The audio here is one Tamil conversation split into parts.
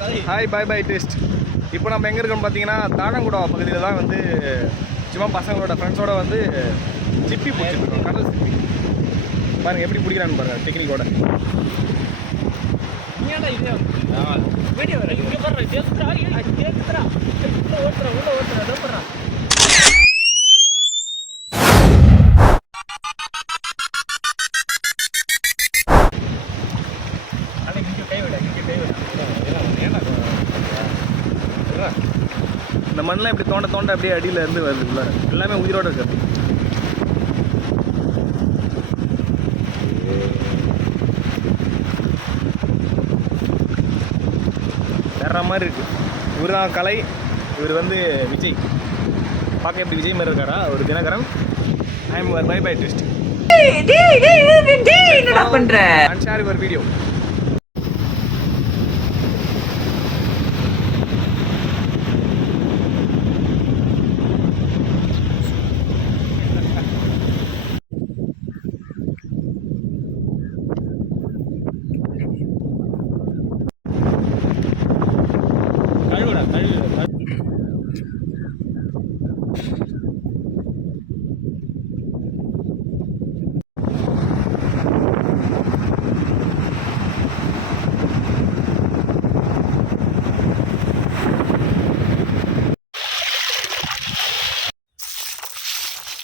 ஹாய் பாய் பாய் டேஸ்ட். இப்போ நம்ம எங்கே இருக்கோம்னு பார்த்தீங்கன்னா தானங்குடம் பகுதியில் தான் வந்து சும்மா பசங்களோட ஃப்ரெண்ட்ஸோட வந்து சிப்பி பிடிச்சிருக்கோம். கடல் சிப்பி பாருங்கள் எப்படி பிடிக்கிறான்னு பாருங்கள் டெக்னிக்கோட. இந்த மண்ணெலாம் இப்படி தோண்ட தோண்ட அப்படியே அடியில் இருந்து வருது உள்ள எல்லாமே உயிரோடு இருக்கிறது. வேற மாதிரி இருக்கு. இவர் தான் கலை, இவர் வந்து விஜய். பார்க்க எப்படி விஜய் மாதிரி இருக்காரா? ஒரு Dinakaran. I am bye bye twist. என்னடா பண்ற? And share your video.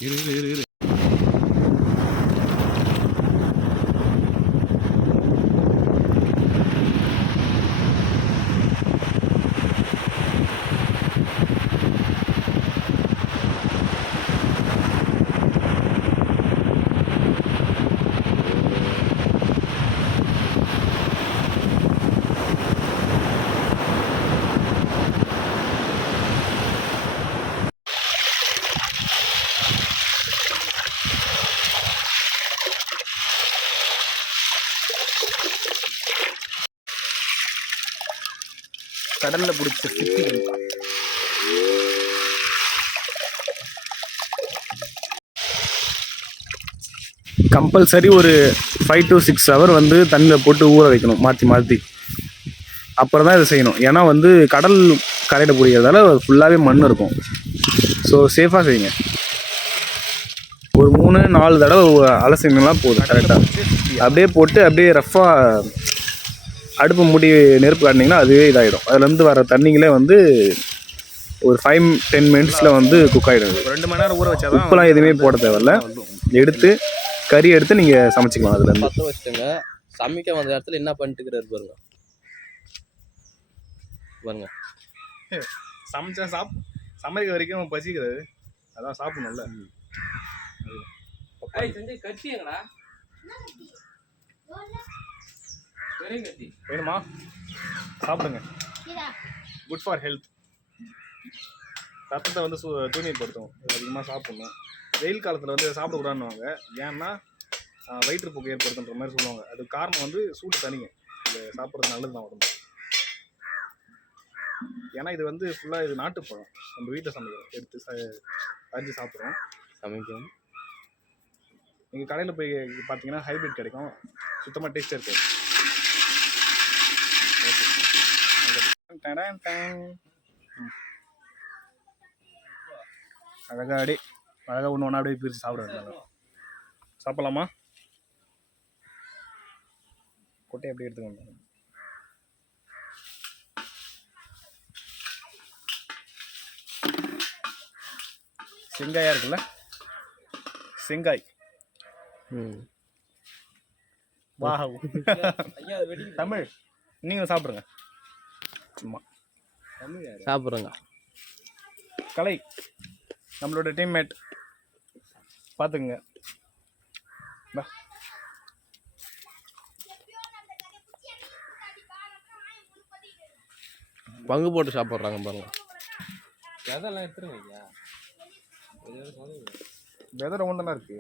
இரு கடல்ல பிடிச்ச சிப்பிகள். கம்பல்சரி ஒரு 5 to 6 hours வந்து தண்ணியில் போட்டு ஊற வைக்கணும் மாற்றி மாற்றி. அப்புறம் தான் இதை செய்யணும். ஏன்னா வந்து கடல் கரையில் பிடிக்கிறதால ஃபுல்லாகவே மண் இருக்கும். ஸோ சேஃபாக செய்யுங்க. ஒரு 3-4 தடவை அலசிங்கன்னா போதும் கரெக்டாக. அப்படியே போட்டு அப்படியே ரஃப்பாக அடுப்பு மூடி நெருப்பு காட்டினீங்கன்னா அதுவே இதாகிடும். அதுலேருந்து வர தண்ணிங்களே வந்து ஒரு 5-10 minutesல வந்து குக் ஆகிடும். 2 மணி நேரம் ஊற வச்சா தான். உப்புலாம் எதுவுமே போட தேவையில்ல. எடுத்து கறி எடுத்து நீங்கள் சமைச்சிக்கலாம். அதில் பற்ற வச்சுட்டுங்க. சமைக்க வந்த இடத்துல என்ன பண்ணிட்டுக்கிறாரு பாருங்க. பாருங்க சமைச்சா சமைக்க வரைக்கும் பசிக்கிறது. அதான் சாப்பிடணும்ல. கட்டிங்களா வேணுமா? சாப்பிடுங்க. Good for health. ரத்தத்தை வந்து தூய்மைப்படுத்தும். அதிகமாக சாப்பிடணும். வெயில் காலத்தில் வந்து சாப்பிடக்கூடாதுன்னுவாங்க. ஏன்னா வயிற்றுப்போக்கு ஏற்படுத்துன்ற மாதிரி சொல்லுவாங்க. அது காரணம் வந்து சூடு தனிங்க. இதை சாப்பிட்றது நல்லது தான் உடம்பு. ஏன்னா இது வந்து ஃபுல்லாக இது நாட்டுப்பழம். நம்ம வீட்டில் சமைக்கிறோம். எடுத்து அரிஞ்சு சாப்பிட்றோம். சமைக்கணும். நீங்கள் கடையில் போய் பார்த்தீங்கன்னா ஹைப்ரிட் கிடைக்கும். சுத்தமாக டேஸ்ட்டாக இருக்காது. அழகா ஒன்று ஒன்றா அப்படியே பிரித்து சாப்பிடுவாங்க. சாப்பிடலாமா? கொட்டையை அப்படியே எடுத்துக்கோங்க. செங்காயா இருக்குல்ல, செங்காய். தமிழ் நீங்கள் சாப்பிடுங்க. சும்மா சாப்பிட்றேங்க. கலை நம்மளோட டீம்மேட் பார்த்துக்குங்க. பங்கு போட்டு சாப்பிட்றாங்க பாருங்க. விதெல்லாம் எடுத்துருங்க ஐயா. விதை ரொம்ப தானே இருக்கு.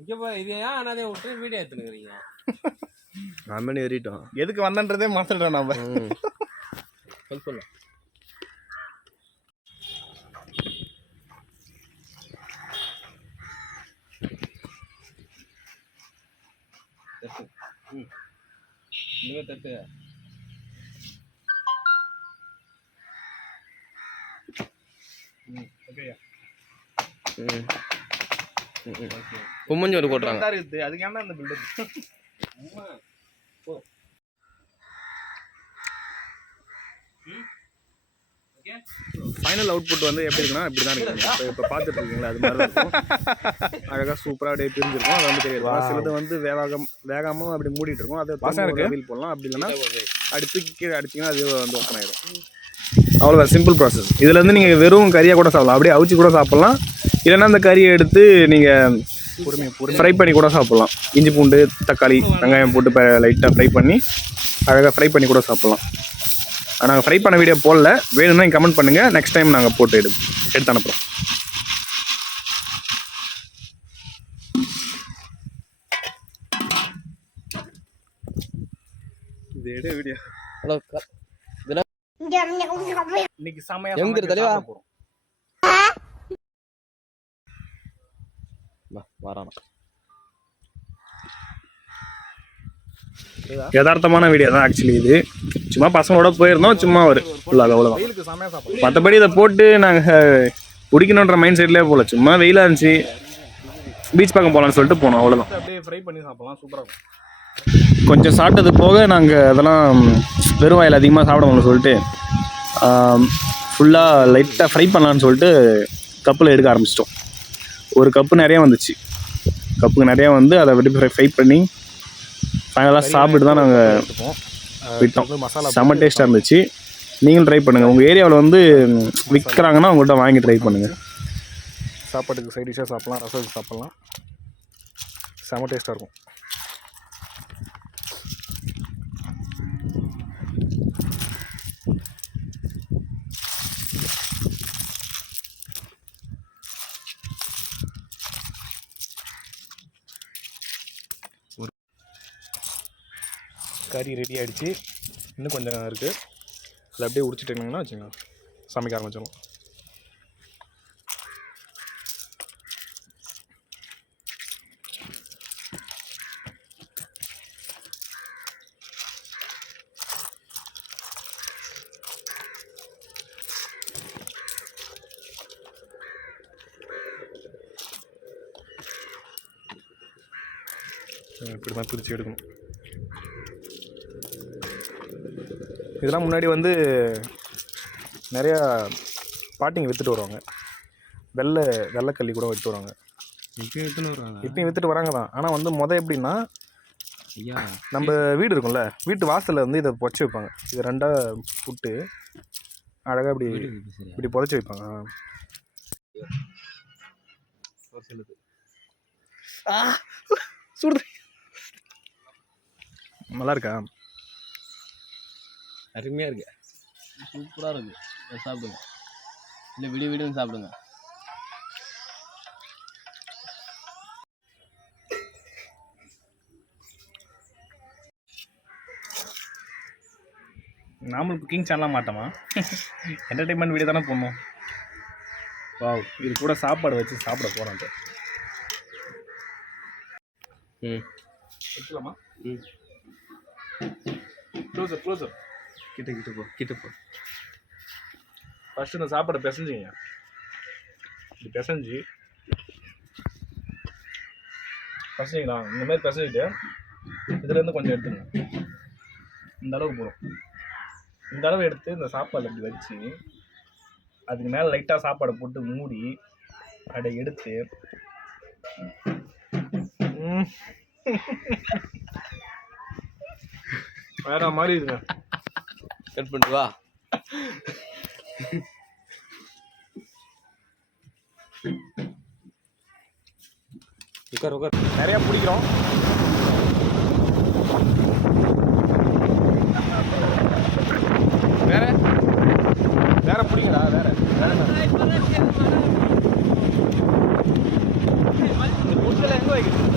இங்கே பா இது ஏன் அனாதே விட்டு வீடியோ எடுத்துனுக்குறீங்க. நாம ஏறிட்டோம். எதுக்கு வந்தன்றதே மாத்திட்டோம் நாம. சொல்லு. இங்கே தட்டு. ஓகேயா. கும்மஞ்சி ஒரு போட்டுறாங்க. அதுக்கு ஏன்னா அந்த பில்டப் ஃபைனல் அவுட்புட் வந்து எப்படி இருக்குன்னா இப்படி தான் இருக்கும். இப்போ பார்த்துட்டு இருக்கீங்களா அது மாதிரி இருக்கும். அழகாக சூப்பராக அப்படியே பிரிஞ்சிருக்கும். அது வந்து தெரியாது. சிலது வந்து வேகாமல் அப்படி மூடிட்டு இருக்கும். அதை வீல் போடலாம். அப்படி இல்லைன்னா அடுத்து கீழே அடிச்சிங்கன்னா அது வந்து ஓப்பன் ஆகிடும். அவ்வளோதான், சிம்பிள் ப்ராசஸ். இதில் வந்து நீங்கள் வெறும் கறியாக கூட சாப்பிடலாம், அப்படியே அவிச்சு கூட சாப்பிட்லாம். இல்லைன்னா அந்த கறியை எடுத்து நீங்கள் ஃப்ரை பண்ணி கூட சாப்பிட்லாம். இஞ்சி பூண்டு தக்காளி வெங்காயம் போட்டு லைட்டாக ஃப்ரை பண்ணி அழகாக ஃப்ரை பண்ணி கூட சாப்பிட்லாம். நாங்கள் ஃப்ரை பண்ண வீடியோ போடல, வேணும்னா நீங்கள் கமெண்ட் பண்ணுங்கள். நெக்ஸ்ட் டைம் நாங்கள் போட்டு எடுத்து அனுப்புகிறோம். இது எடு வீடியோ. ஹலோ இன்னைக்கு செமையா தலைவா போகிறோம். வரானா யதார்த்தமான வீடியோ தான் ஆக்சுவலி. இது சும்மா பசங்களோட போயிருந்தோம், சும்மா ஒரு ஃபுல்லாக அவ்வளோதான். மற்றபடி இதை போட்டு நாங்கள் குடிக்கணுன்ற மைண்ட் செட்லேயே போகல. சும்மா வெயிலாக இருந்துச்சு, பீச் பக்கம் போகலான்னு சொல்லிட்டு போனோம், அவ்வளோதான். அப்படியே ஃப்ரை பண்ணி சாப்பிடலாம், சூப்பராக இருக்கும். கொஞ்சம் சாப்பிட்டது போக நாங்கள் அதெல்லாம் வெறும் வாயில் அதிகமாக சாப்பிடணும்னு சொல்லிட்டு ஃபுல்லாக லைட்டாக ஃப்ரை பண்ணலான்னு சொல்லிட்டு கப்பில் எடுக்க ஆரம்பிச்சிட்டோம். ஒரு கப்பு நிறையா வந்துச்சு. கப்புக்கு நிறையா வந்து அதை விட்டு ஃப்ரை பண்ணி ஃபைனலாக சாப்பிட்டு தான் நாங்கள் விட்டோம். செம்ம டேஸ்ட்டாக இருந்துச்சு. நீங்களும் ட்ரை பண்ணுங்கள். உங்கள் ஏரியாவில் வந்து விற்கிறாங்கன்னா உங்கள்கிட்ட வாங்கி ட்ரை பண்ணுங்கள். சாப்பாட்டுக்கு சைட் டிஷ்ஷாக சாப்பிட்லாம், ரசத்துக்கு சாப்பிட்லாம். செம்ம டேஸ்ட்டாக இருக்கும். கறி ரெடி ஆகிடுச்சு. இன்னும் கொஞ்சம் இருக்குது. அதை அப்படியே உடிச்சிட்டிங்கன்னா வச்சுக்கோங்க, சமைக்க ஆரம்பிச்சிடலாம். இப்படி தான் பிரித்து எடுக்கணும். இதெல்லாம் முன்னாடி வந்து நிறையா பாட்டிங்க விற்றுட்டு வருவாங்க. வெள்ளைக்கல்லி கூட விற்று வருவாங்க. இப்பயும் விற்றுட்டு வராங்க தான். ஆனால் வந்து எப்படின்னா, நம்ம வீடு இருக்கும்ல, வீட்டு வாசலில் வந்து இதை புதைச்சி வைப்பாங்க. இதை ரெண்டாக புட்டு அழகாக இப்படி புதைச்சி வைப்பாங்க. சுடுது. நல்லா இருக்கா? அருமையாக இருக்கு, சூப்பராக இருக்குது. சாப்பிடுங்க, இல்லை விடுன்னு சாப்பிடுங்க. நாமளும் குக்கிங் சேனலாக மாட்டோமா? என்டர்டைன்மெண்ட் வீடியோ தானே போடணும். வாவ், இது கூட சாப்பாடு வச்சு சாப்பிட போகிறோம். வச்சுக்கலாமா? க்ளோசர் கிட்ட போ. ஃபஸ்ட்டு இந்த சாப்பாடை பிசைஞ்சிங்க. இப்படி பிசைஞ்சிங்களா? இந்த மாதிரி பிசைஞ்சிட்டு இதுலேருந்து கொஞ்சம் எடுத்துங்க. இந்த அளவு போதும். இந்த அளவு எடுத்து இந்த சாப்பாடு அப்படி வச்சு அதுக்கு மேலே லைட்டாக சாப்பாடை போட்டு மூடி அதை எடுத்து வேற மாதிரி இருக்குங்க. கட் பண்ணிட்டு வா. உட்கார். நிறையா பிடிக்கிறோம். வேற பிடிங்களா? வேற எங்கே வைக்கிறது?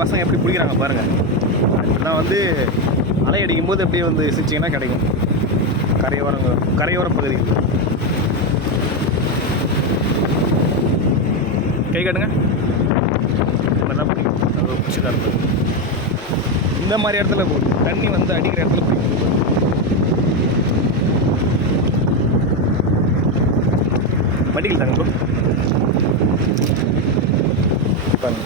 பசங்க எப்படி பிடிக்கிறாங்க பாருங்கள். இதெல்லாம் வந்து அலை அடிக்கும் போது அப்படியே வந்து சிரிச்சிங்கன்னா கிடைக்கும் கரையோர பகுதிகள். கை காட்டுங்க. என்ன பிடிக்கும் அது பிடிச்சதா இருக்கும். இந்த மாதிரி இடத்துல போகும் தண்ணி வந்து அடிக்கிற இடத்துல பிடிக்கும். வடிகள் தாங்க ப்ரோ பாருங்க.